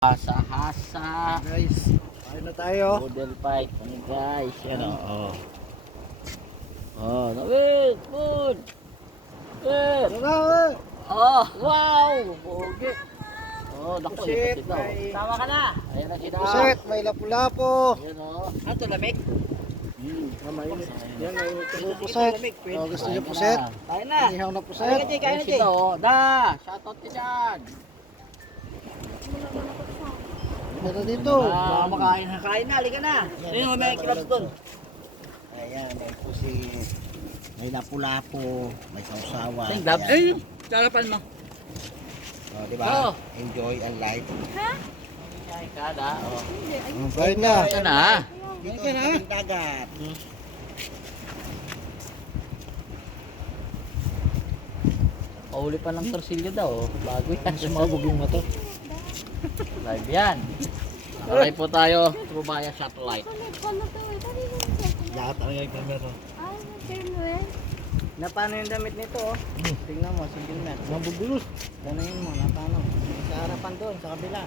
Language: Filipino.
Hasa-hasa. Guys, kain na tayo. Model fight. Ano guys? Yan o. Oh, nawit. Good. Good. Ano na, Oh, wow. Boge. Oh, naku. Pusit, Ito. may- Tama ka na. Ayan na sila. Puset, may lapu-lapo. Ayan o. Ano lamig? Mainit. Yan, mainit Gusto yung niyo puset. lamig, pwede. Oh, gusto niyo Kain ka puset? na. Tayo na. Inihaw na Kain puset. ka, Jay, kain Ayan na, Jay. sila o. Da. Shoutout ka dyan. Meron dito. Ah, Makain na, kain na, halika na. Sino yung may kilabs doon? Ayan, may pusit, may lapu-lapu, may sausawa. Thank God. Ayan. Sarapan mo. Oh, di ba? Oh. Enjoy and life. Kain ka da. Oh. Kain na. Ito na. Dito sa tabing dagat. Pauli pa ng torsilyo daw. Oh. Bago yan. Sumabog yung mata. Live yan. Nakalive po tayo. Trubaya Satellite. Lahat ang yung camera. Na paano yung damit nito, oh? Tingnan mo, sige na. Mabubulos. Ganayin mo, na paano? Sa harapan doon, sa kabila.